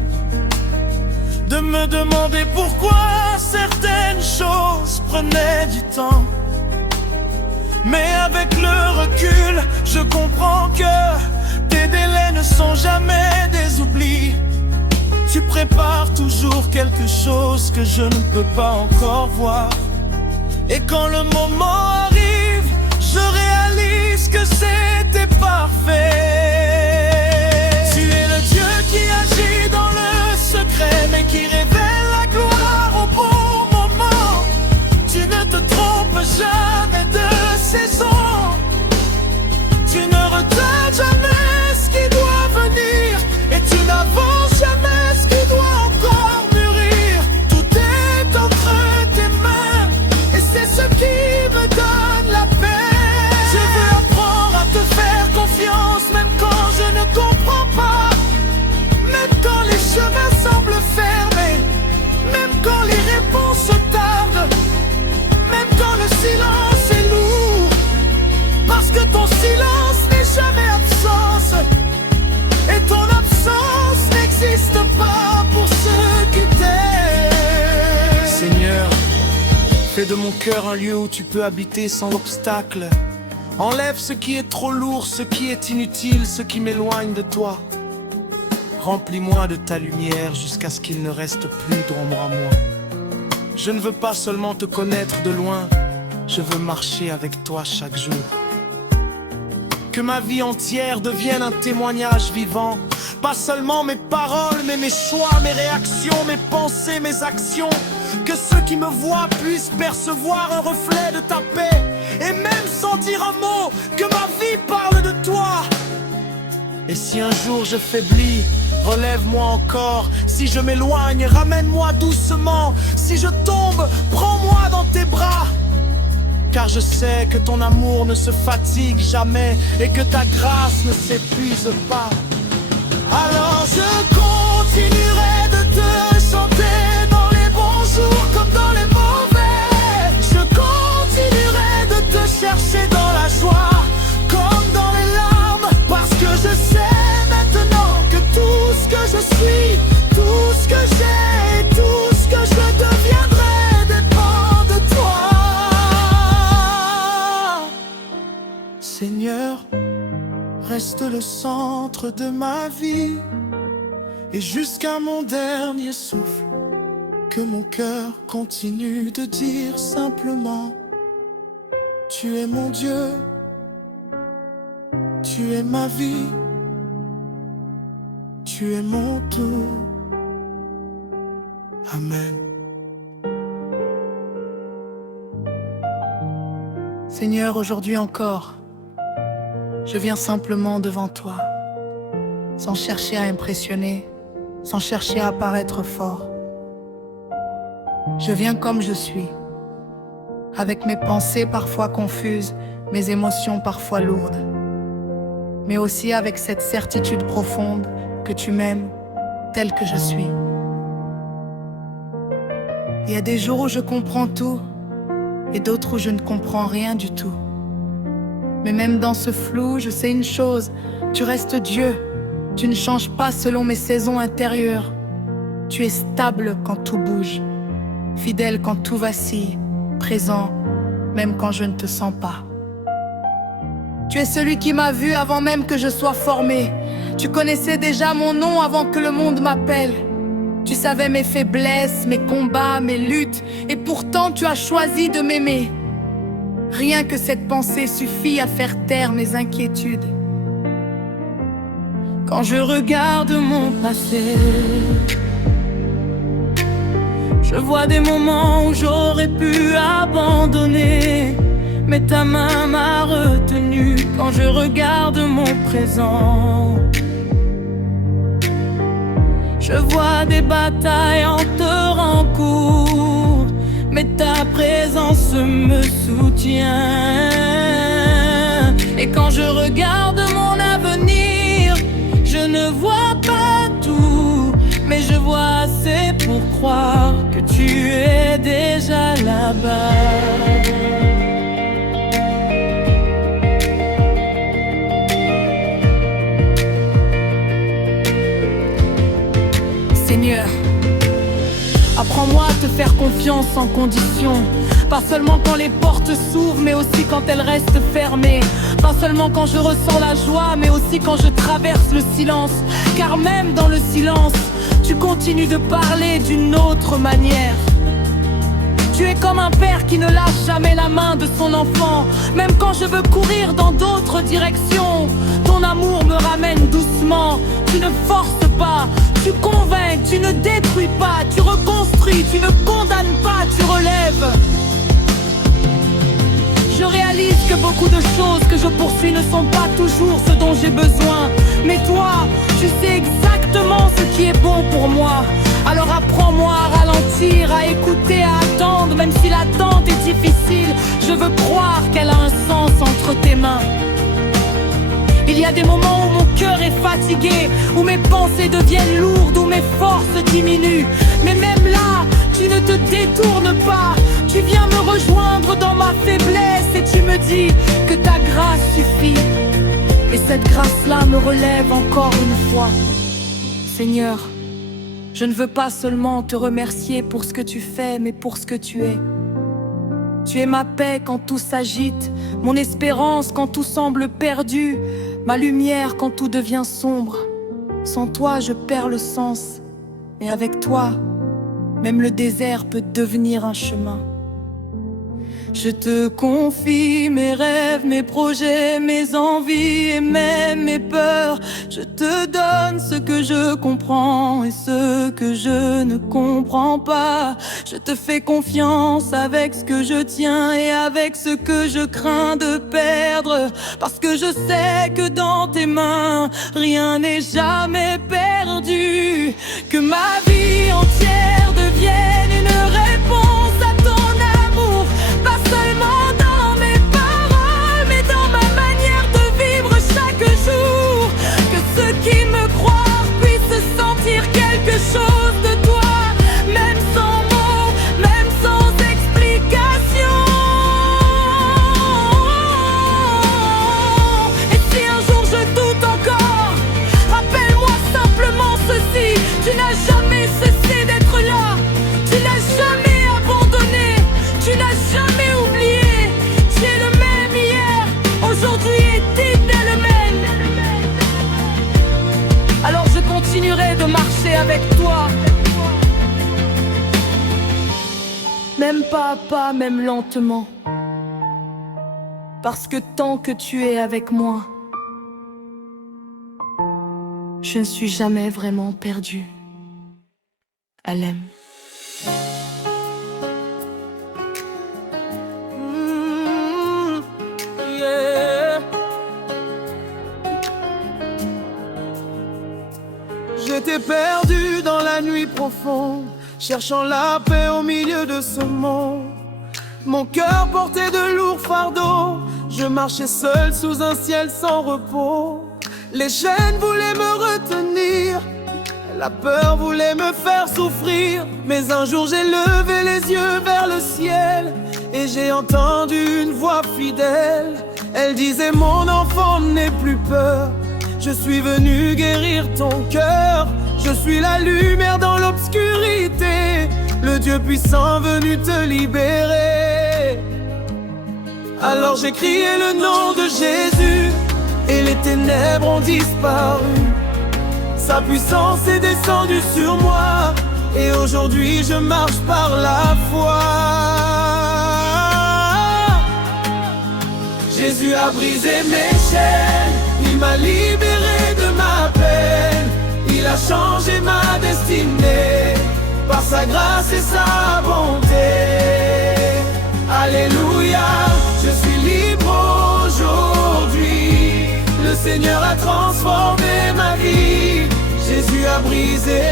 de me demander pourquoi certaines choses prenaient du temps. Mais avec le recul, je comprends que tes délais ne sont jamais des oublis. Tu prépares toujours quelque chose que je ne peux pas encore voir. Et quand le moment arrive, je réalise que c'était parfait. Tu es le Dieu qui agit dans le secret, mais qui révèle la gloire au bon moment. Tu ne te trompes jamais de saison. Tu ne retardes jamais ce qui doit venir, et tu n'avances jamais ce qui doit encore mûrir. Tout est entre tes mains, et c'est ce qui me donne la paix. Je veux apprendre à te faire confiance, même quand je ne comprends pas, même quand les chemins semblent fermés, même quand les réponses tardent, même quand le silence est lourd, parce que ton silence n'est jamais absence, et ton absence n'existe pas pour ceux qui t'aiment. Seigneur, fais de mon cœur un lieu où tu peux habiter sans obstacle. Enlève ce qui est trop lourd, ce qui est inutile, ce qui m'éloigne de toi. Remplis-moi de ta lumière jusqu'à ce qu'il ne reste plus d'ombre en moi. Je ne veux pas seulement te connaître de loin, je veux marcher avec toi chaque jour. Que ma vie entière devienne un témoignage vivant. Pas seulement mes paroles, mais mes choix, mes réactions, mes pensées, mes actions. Que ceux qui me voient puissent percevoir un reflet de ta paix, et même sans dire un mot, que ma vie parle de toi. Et si un jour je faiblis, relève-moi encore. Si je m'éloigne, ramène-moi doucement. Si je tombe, prends-moi dans tes bras. Car je sais que ton amour ne se fatigue jamais, et que ta grâce ne s'épuise pas. Alors je continuerai de te chanter dans les bons jours comme dans les mauvais. Je continuerai de te chercher dans la joie comme dans les larmes, parce que je sais maintenant que tout ce que je suis, tout ce que j'ai, et tout ce que je deviendrai dépend de toi. Seigneur, reste le centre de ma vie, et jusqu'à mon dernier souffle, que mon cœur continue de dire simplement: tu es mon Dieu, tu es ma vie, tu es mon tout. Amen. Seigneur, aujourd'hui encore, je viens simplement devant toi, sans chercher à impressionner, sans chercher à paraître fort. Je viens comme je suis, avec mes pensées parfois confuses, mes émotions parfois lourdes, mais aussi avec cette certitude profonde que tu m'aimes tel que je suis. Il y a des jours où je comprends tout, et d'autres où je ne comprends rien du tout. Mais même dans ce flou, je sais une chose, tu restes Dieu. Tu ne changes pas selon mes saisons intérieures. Tu es stable quand tout bouge, fidèle quand tout vacille, présent même quand je ne te sens pas. Tu es celui qui m'a vu avant même que je sois formé. Tu connaissais déjà mon nom avant que le monde m'appelle. Tu savais mes faiblesses, mes combats, mes luttes, et pourtant tu as choisi de m'aimer. Rien que cette pensée suffit à faire taire mes inquiétudes. Quand je regarde mon passé, je vois des moments où j'aurais pu abandonner, mais ta main m'a retenu. Quand je regarde mon présent, je vois des batailles en te remplissant. beaucoup, mais ta présence me soutient. Et quand je regarde mon avenir, je ne vois pas tout, mais je vois assez pour croire que tu es déjà là-bas. Seigneur, apprends-moi à te faire confiance sans condition. Pas seulement quand les portes s'ouvrent, mais aussi quand elles restent fermées. Pas seulement quand je ressens la joie, mais aussi quand je traverse le silence. Car même dans le silence, tu continues de parler d'une autre manière. Tu es comme un père qui ne lâche jamais la main de son enfant. Même quand je veux courir dans d'autres directions, ton amour me ramène doucement. Tu ne forces pas, tu convaincs, tu ne détruis pas, tu reconstruis, tu ne condamnes pas, tu relèves. Je réalise que beaucoup de choses que je poursuis ne sont pas toujours ce dont j'ai besoin. Mais toi, tu sais exactement ce qui est bon pour moi. Alors apprends-moi à ralentir, à écouter, à attendre. Même si l'attente est difficile, je veux croire qu'elle a un sens entre tes mains. Il y a des moments où mon cœur est fatigué, où mes pensées deviennent lourdes, où mes forces diminuent. Mais même là, tu ne te détournes pas. Tu viens me rejoindre dans ma faiblesse et tu me dis que ta grâce suffit. Et cette grâce-là me relève encore une fois. Seigneur, je ne veux pas seulement te remercier pour ce que tu fais, mais pour ce que tu es. Tu es ma paix quand tout s'agite, mon espérance quand tout semble perdu, ma lumière quand tout devient sombre. Sans toi, je perds le sens, et avec toi, même le désert peut devenir un chemin. Je te confie mes rêves, mes projets, mes envies et même mes peurs. Je te donne ce que je comprends et ce que je ne comprends pas. Je te fais confiance avec ce que je tiens et avec ce que je crains de perdre. Parce que je sais que dans tes mains, rien n'est jamais perdu. Que ma vie entière devienne une réponse à ton amour. Pas seulement dans mes paroles, mais dans ma manière de vivre chaque jour. Que ceux qui me croient puissent sentir quelque chose de toi, même sans mots, même sans explication. Et si un jour je doute encore, rappelle-moi simplement ceci: tu n'as jamais cessé d'être là, tu n'as jamais abandonné, tu n'as jamais oublié. Tu es le même hier, aujourd'hui éternellement. Alors je continuerai de marcher avec toi, même pas à pas, même lentement. Parce que tant que tu es avec moi, je ne suis jamais vraiment perdu. Alem. Yeah. J'étais perdu dans la nuit profonde, cherchant la paix au milieu de ce monde. Mon cœur portait de lourds fardeaux, je marchais seul sous un ciel sans repos. Les chaînes voulaient me retenir, la peur voulait me faire souffrir. Mais un jour j'ai levé les yeux vers le ciel et j'ai entendu une voix fidèle. Elle disait: mon enfant, n'aie plus peur, je suis venu guérir ton cœur. Je suis la lumière dans l'obscurité, le Dieu puissant venu te libérer. Alors j'ai crié le nom de Jésus et les ténèbres ont disparu. Sa puissance est descendue sur moi et aujourd'hui je marche par la foi. Jésus a brisé mes chaînes, il m'a libéré de ma peine. Il a changé ma destinée par sa grâce et sa bonté. Alléluia, je suis libre aujourd'hui. Le Seigneur a transformé ma vie. Jésus a brisé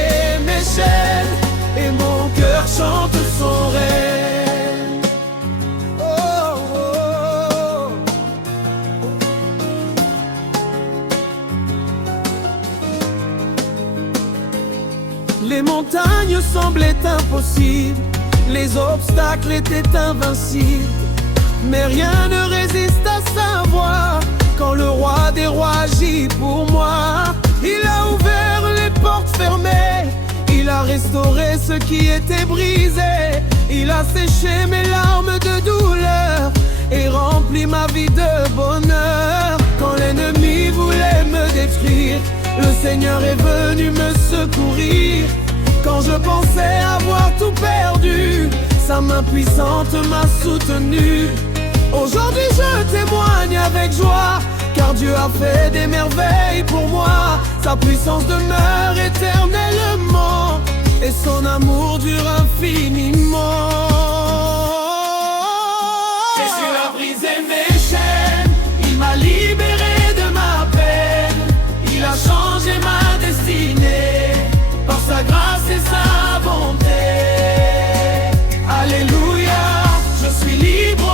mes chaînes et mon cœur chante. montagne semblait impossible, les obstacles étaient invincibles. Mais rien ne résiste à sa voix, quand le roi des rois agit pour moi. Il a ouvert les portes fermées, il a restauré ce qui était brisé. Il a séché mes larmes de douleur et rempli ma vie de bonheur. Quand l'ennemi voulait me détruire, le Seigneur est venu me secourir. Quand je pensais avoir tout perdu, sa main puissante m'a soutenu. Aujourd'hui je témoigne avec joie, car Dieu a fait des merveilles pour moi. Sa puissance demeure éternellement, et son amour dure infiniment. Jésus a brisé mes chaînes, il m'a libéré de ma peine. Il a changé ma destinée, par sa grâce et sa bonté. Alléluia, je suis libre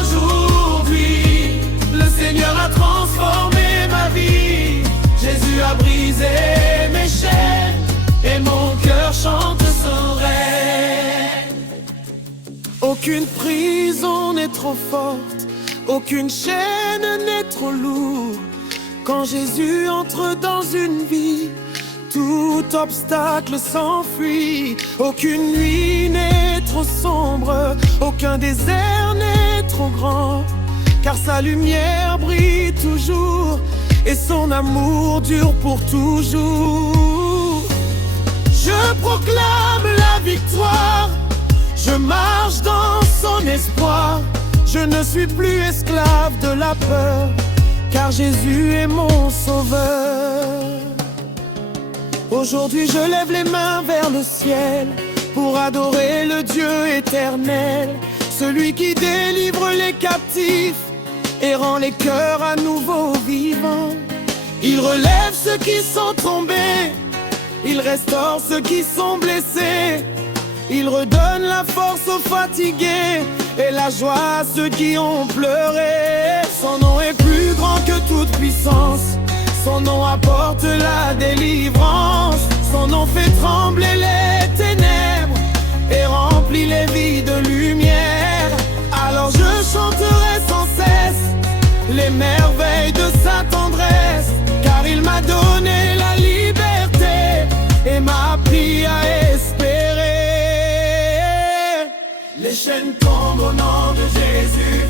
aujourd'hui. Le Seigneur a transformé ma vie. Jésus a brisé mes chaînes, et mon cœur chante son règne. Aucune prison n'est trop forte, aucune chaîne n'est trop lourde. Quand Jésus entre dans une vie, tout obstacle s'enfuit. Aucune nuit n'est trop sombre, aucun désert n'est trop grand, car sa lumière brille toujours, et son amour dure pour toujours. Je proclame la victoire, je marche dans son espoir. Je ne suis plus esclave de la peur, car Jésus est mon sauveur. Aujourd'hui je lève les mains vers le ciel, pour adorer le Dieu éternel, celui qui délivre les captifs et rend les cœurs à nouveau vivants. Il relève ceux qui sont tombés, il restaure ceux qui sont blessés. Il redonne la force aux fatigués et la joie à ceux qui ont pleuré. Son nom est plus grand que toute puissance, son nom apporte la délivrance. Son nom fait trembler les ténèbres et remplit les vies de lumière. Alors je chanterai sans cesse les merveilles de sa tendresse, car il m'a donné la liberté et m'a appris à espérer. Les chaînes tombent au nom de Jésus,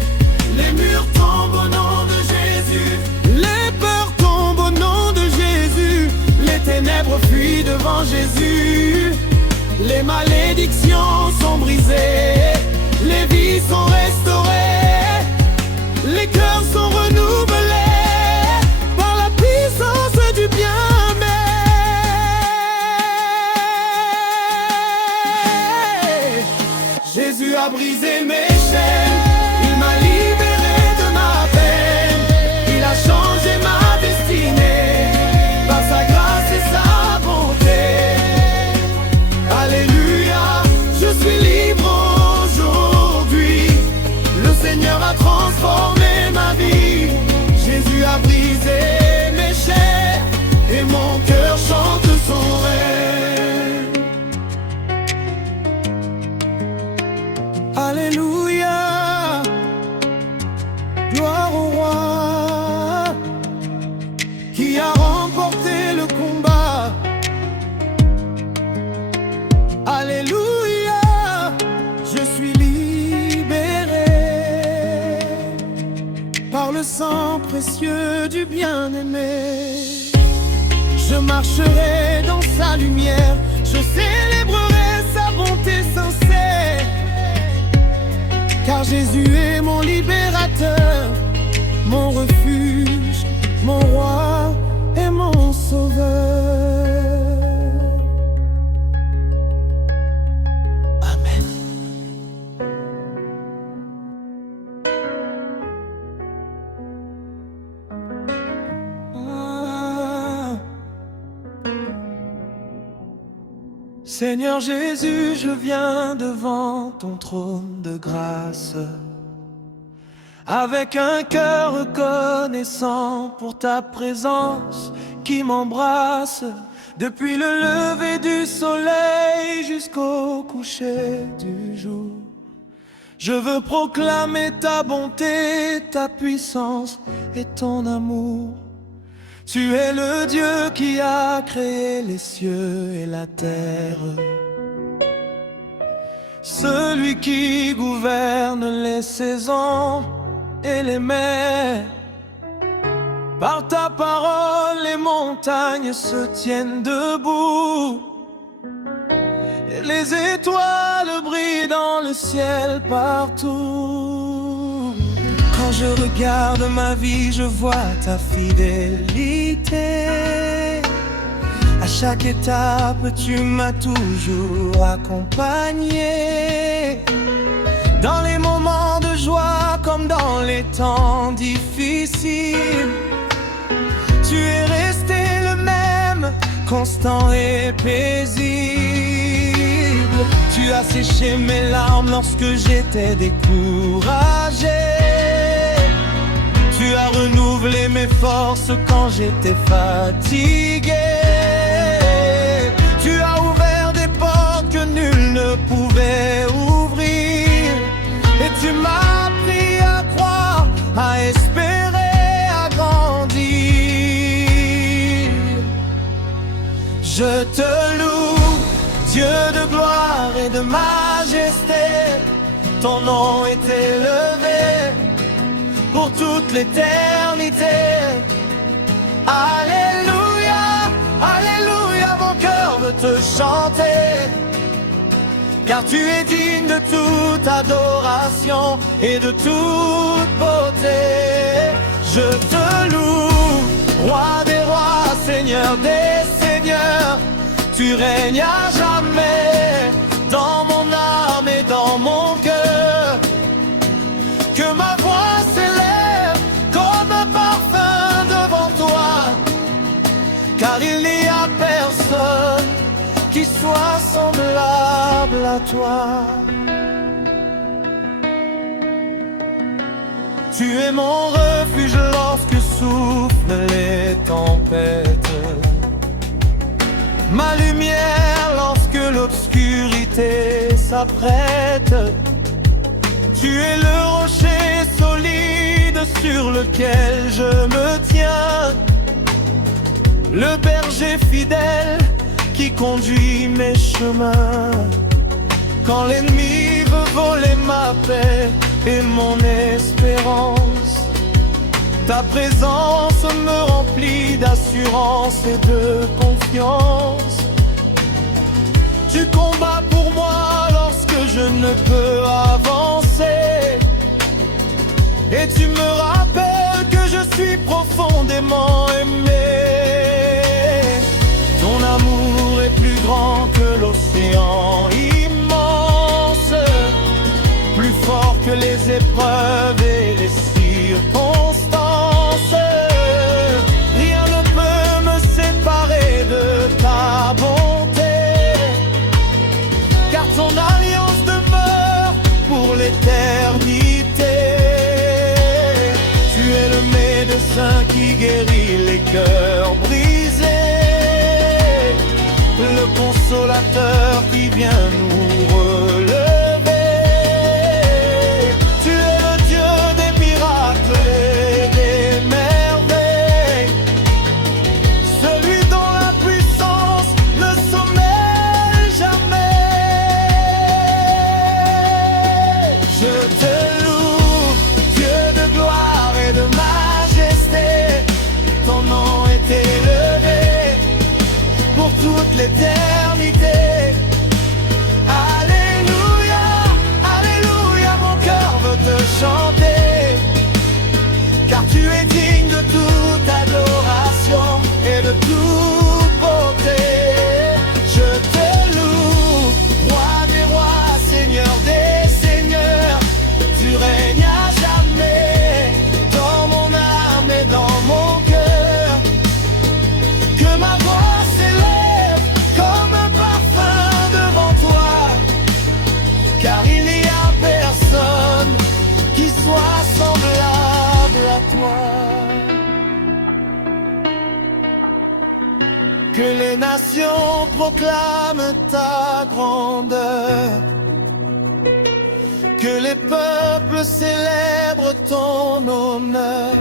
les murs tombent au nom de Jésus, les peurs tombent au nom de Jésus, les ténèbres fuient devant Jésus, les malédictions sont brisées, les vies sont restaurées, les cœurs sont renouvelés par la puissance du bien-aimé. Jésus a brisé mes chaînes, il m'a libéré de ma peine, il a changé ma destinée, par sa grâce et sa bonté. Alléluia, je suis libre aujourd'hui, le Seigneur a transformé ma vie. Jésus a brisé mes chaînes, et mon cœur chante son règne. Alléluia, gloire au roi qui a remporté le combat. Alléluia, je suis libéré par le sang précieux du bien-aimé. Je marcherai dans sa lumière, je célébrerai sa bonté sincère, car Jésus est mon libérateur, mon refuge, mon roi et mon sauveur. Amen. Seigneur Jésus, je viens devant ton trône de grâce, avec un cœur reconnaissant pour ta présence qui m'embrasse. depuis le lever du soleil jusqu'au coucher du jour. Je veux proclamer ta bonté, ta puissance et ton amour. Tu es le Dieu qui a créé les cieux et la terre, celui qui gouverne les saisons et les mers. Par ta parole, les montagnes se tiennent debout, et les étoiles brillent dans le ciel partout. Quand je regarde ma vie, je vois ta fidélité. À chaque étape, tu m'as toujours accompagné. Dans les moments de joie comme dans les temps difficiles, tu es resté le même, constant et paisible. Tu as séché mes larmes lorsque j'étais découragé. Tu as renouvelé mes forces quand j'étais fatigué. Tu as ouvert des portes que nul ne pouvait ouvrir. Et tu m'as appris à croire, à espérer, à grandir. Je te loue, Dieu de gloire et de majesté. Ton nom est élevé pour toute l'éternité. Alléluia, alléluia, mon cœur veut te chanter, car tu es digne de toute adoration et de toute beauté. Je te loue, roi des rois, seigneur des seigneurs. Tu règnes à jamais dans mon âme et dans mon cœur. Que ma voix s'élève comme un parfum devant toi, car il n'y a personne qui soit semblable à toi. Tu es mon refuge lorsque soufflent les tempêtes, ma lumière lorsque l'obscurité s'apprête. Tu es le rocher solide sur lequel je me tiens, le berger fidèle qui conduit mes chemins. Quand l'ennemi veut voler ma paix et mon espérance, ta présence me remplit d'assurance et de confiance. Tu combats pour moi lorsque je ne peux avancer, et tu me rappelles que je suis profondément aimé. Ton amour est plus grand que l'océan immense, plus fort que les épreuves et les circonstances. Rien ne peut me séparer de ta bonté, car ton alliance demeure pour l'éternité. Tu es le médecin qui guérit les cœurs brisés, le consolateur qui vient nous relever. Tu es le Dieu des miracles et des merveilles, celui dont la puissance ne sommeille jamais. Je te loue, Dieu de gloire et de majesté. Ton nom est élevé pour toute l'éternité. nations proclament ta grandeur, que les peuples célèbrent ton honneur,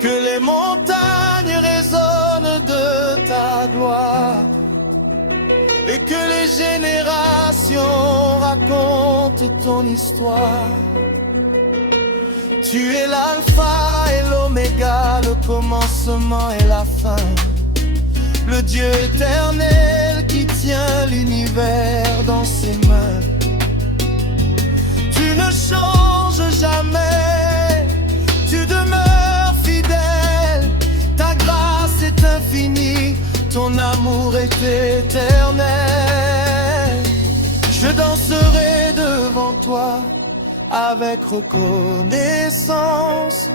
que les montagnes résonnent de ta gloire, et que les générations racontent ton histoire. Tu es l'alpha et l'oméga, le commencement et la fin, le Dieu éternel qui tient l'univers dans ses mains. Tu ne changes jamais, tu demeures fidèle, ta grâce est infinie, ton amour est éternel. Je danserai devant toi avec reconnaissance,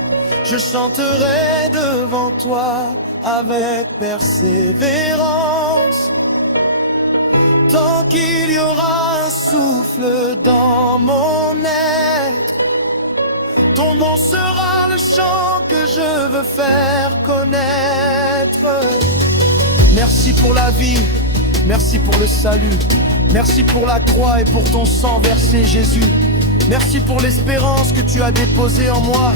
je chanterai devant toi avec persévérance. Tant qu'il y aura un souffle dans mon être, ton nom sera le chant que je veux faire connaître. Merci pour la vie, merci pour le salut, merci pour la croix et pour ton sang versé, Jésus. Merci pour l'espérance que tu as déposée en moi.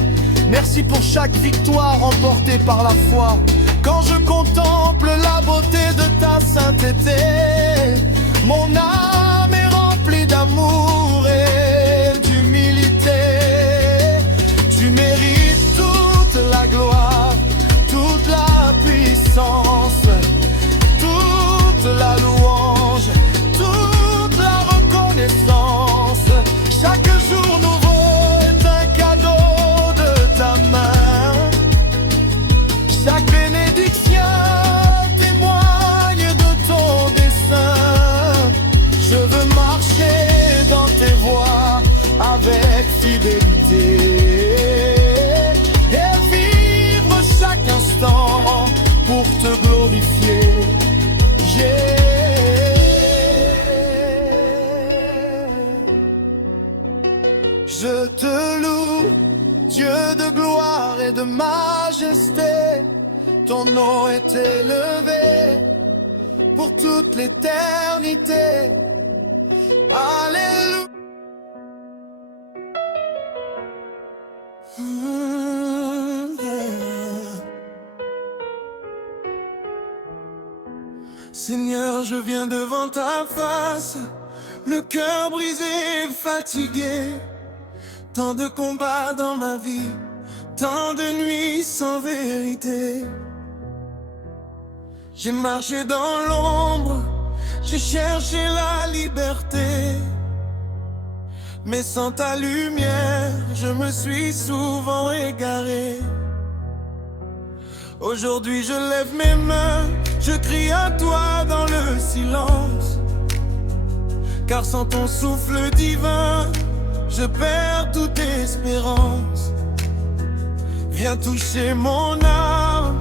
Merci pour chaque victoire remportée par la foi. Quand je contemple la beauté de ta sainteté, mon âme est remplie d'amour et d'humilité. Tu mérites toute la gloire, toute la puissance, toute la louange, toute la reconnaissance. Chaque jour nouveau est un cadeau de ta main. Chaque bénédiction témoigne de ton dessein. Je veux marcher dans tes voies avec fidélité et vivre chaque instant pour te glorifier. Je te loue, Dieu de gloire et de majesté, ton nom est élevé pour toute l'éternité. Alléluia. Seigneur, je viens devant ta face, le cœur brisé, fatigué. Tant de combats dans ma vie, tant de nuits sans vérité. J'ai marché dans l'ombre, j'ai cherché la liberté. Mais sans ta lumière, je me suis souvent égaré. Aujourd'hui je lève mes mains, je crie à toi dans le silence. Car sans ton souffle divin, je perds toute espérance. Viens toucher mon âme,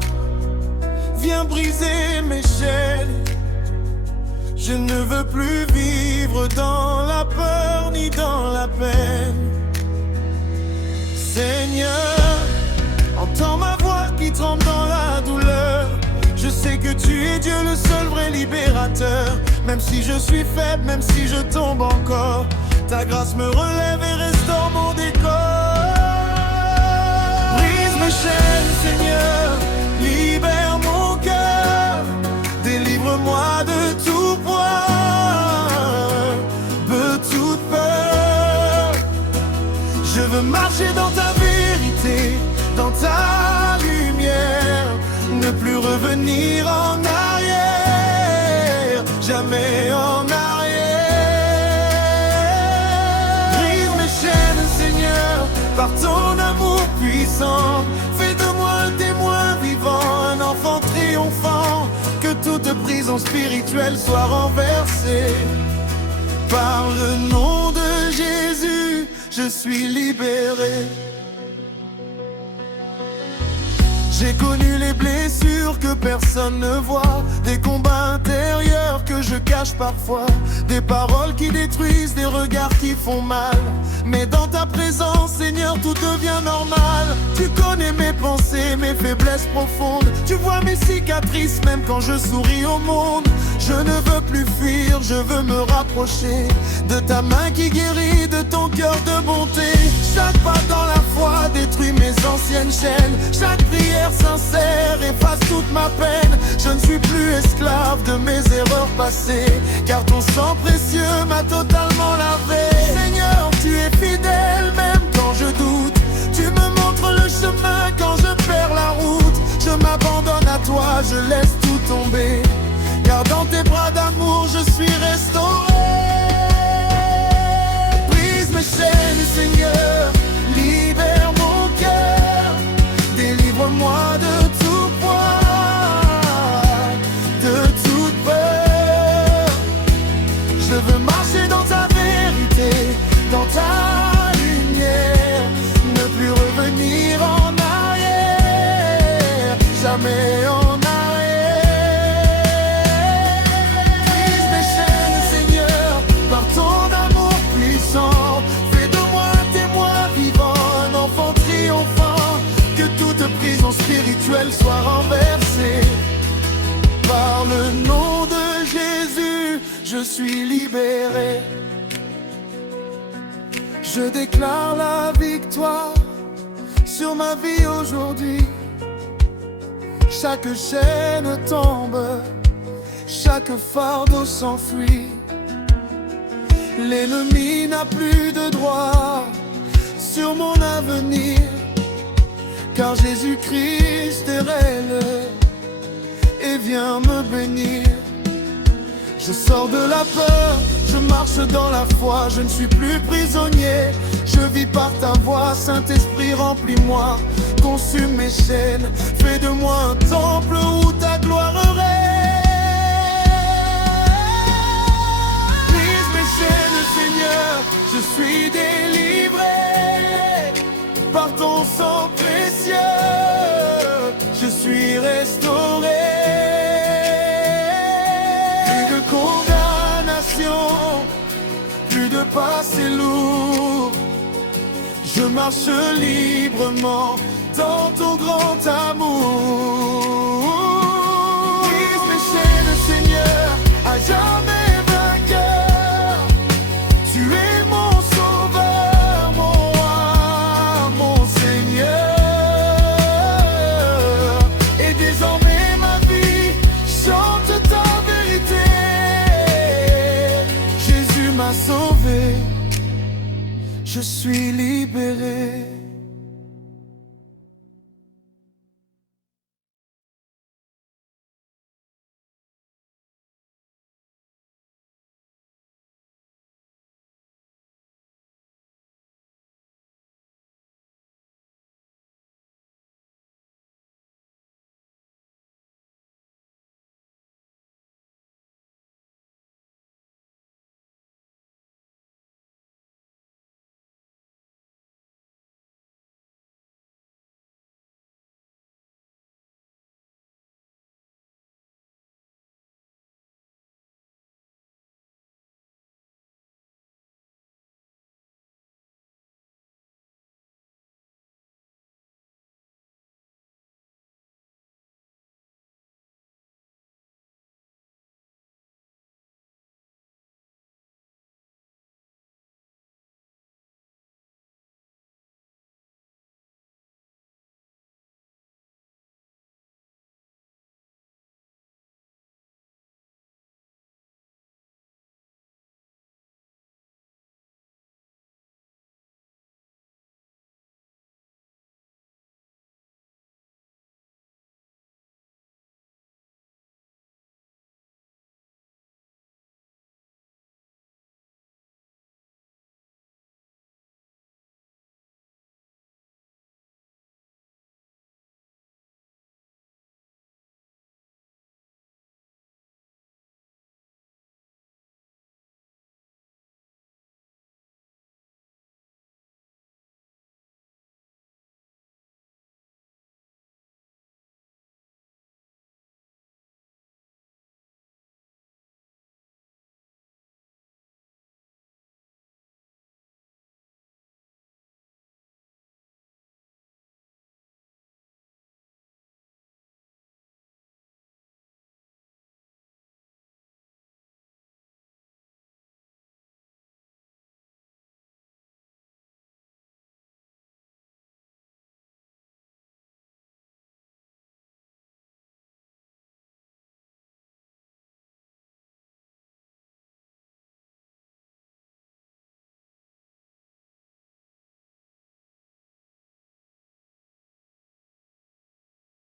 viens briser mes chaînes. Je ne veux plus vivre dans la peur ni dans la peine. Seigneur, entends ma voix qui tremble dans la douleur. Je sais que tu es Dieu, le seul vrai libérateur. Même si je suis faible, même si je tombe encore, ta grâce me relève et restaure mon décor. Brise mes chaînes, Seigneur, libère mon cœur. Délivre-moi de tout poids, de toute peur. Je veux marcher dans ta vérité, dans ta lumière. Ne plus revenir en arrière, jamais en arrière. Brise mes chaînes, Seigneur, par ton amour puissant. Fais de moi un témoin vivant, un enfant triomphant. Que toute prison spirituelle soit renversée. Par le nom de Jésus, je suis libéré. J'ai connu les blessures que personne ne voit, des combats intérieurs que je cache parfois, des paroles qui détruisent, des regards qui font mal. Mais dans ta présence, Seigneur, tout devient normal. Tu connais mes pensées, mes faiblesses profondes. Tu vois mes cicatrices, même quand je souris au monde. Je ne veux plus fuir, je veux me rapprocher de ta main qui guérit, de ton cœur de bonté. Chaque pas dans la foi détruit mes anciennes chaînes. Chaque prière sincère efface toute ma peine. Je ne suis plus esclave de mes erreurs passées, car ton sang précieux m'a totalement lavé. Seigneur, tu es fidèle même quand je doute. Tu me montres le chemin quand je perds la route. Je m'abandonne à toi, je laisse tout tomber, car dans tes bras d'amour je suis restauré. Brise mes chaînes, Seigneur, libère mon cœur. Délivre-moi de tout poids, de toute peur. Je veux marcher dans ta vérité, dans ta lumière. Ne plus revenir en arrière, jamais en spirituel soit renversé. Par le nom de Jésus, je suis libéré. Je déclare la victoire sur ma vie aujourd'hui. Chaque chaîne tombe, chaque fardeau s'enfuit. L'ennemi n'a plus de droit sur mon avenir, car Jésus-Christ est réel et vient me bénir. Je sors de la peur, je marche dans la foi. Je ne suis plus prisonnier, je vis par ta voix. Saint-Esprit, remplis-moi, consume mes chaînes. Fais de moi un temple où ta gloire règne. Brise mes chaînes, Seigneur, je suis délivré par ton sang précieux, je suis restauré. Plus de condamnation, plus de passé lourd. Je marche librement dans ton grand amour. Brise mes chaînes, Seigneur, à jamais vainqueur. Tu es mon sauveur, mon roi, mon Seigneur. Et désormais ma vie chante ta vérité. Jésus m'a sauvé, je suis libéré.